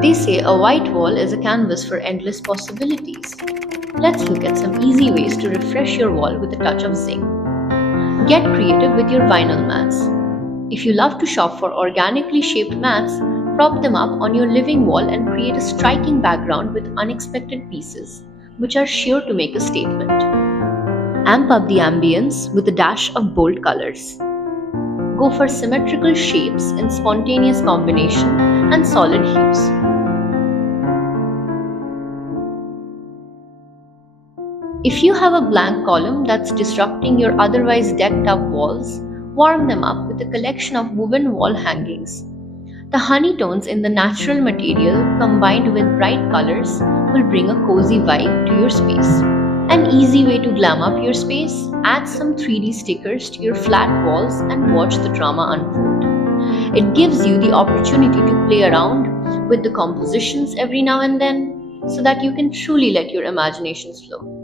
They say a white wall is a canvas for endless possibilities. Let's look at some easy ways to refresh your wall with a touch of zing. Get creative with your vinyl mats. If you love to shop for organically shaped mats, prop them up on your living wall and create a striking background with unexpected pieces, which are sure to make a statement. Amp up the ambience with a dash of bold colors. Go for symmetrical shapes in spontaneous combination and solid hues. If you have a blank column that's disrupting your otherwise decked up walls, warm them up with a collection of woven wall hangings. The honey tones in the natural material combined with bright colors will bring a cozy vibe to your space. An easy way to glam up your space: add some 3D stickers to your flat walls and watch the drama unfold. It gives you the opportunity to play around with the compositions every now and then so that you can truly let your imaginations flow.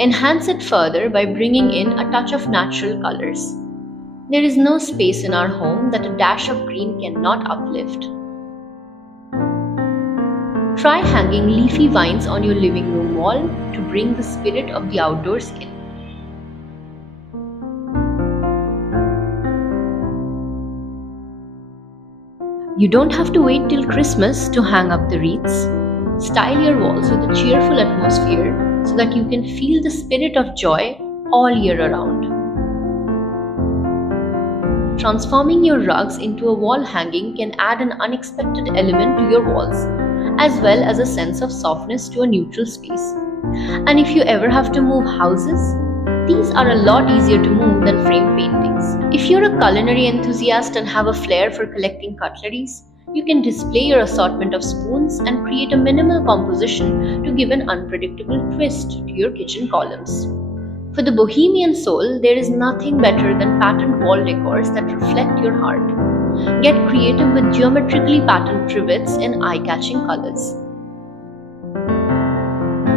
Enhance it further by bringing in a touch of natural colors. There is no space in our home that a dash of green cannot uplift. Try hanging leafy vines on your living room wall to bring the spirit of the outdoors in. You don't have to wait till Christmas to hang up the wreaths. Style your walls with a cheerful atmosphere so that you can feel the spirit of joy all year around. Transforming your rugs into a wall hanging can add an unexpected element to your walls, as well as a sense of softness to a neutral space. And if you ever have to move houses, these are a lot easier to move than frame paintings. If you're a culinary enthusiast and have a flair for collecting cutleries, you can display your assortment of spoons and create a minimal composition to give an unpredictable twist to your kitchen columns. For the bohemian soul, there is nothing better than patterned wall decors that reflect your heart. Get creative with geometrically patterned trivets in eye-catching colors.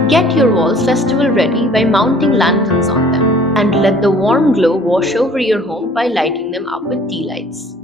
Get your walls festival ready by mounting lanterns on them, and let the warm glow wash over your home by lighting them up with tea lights.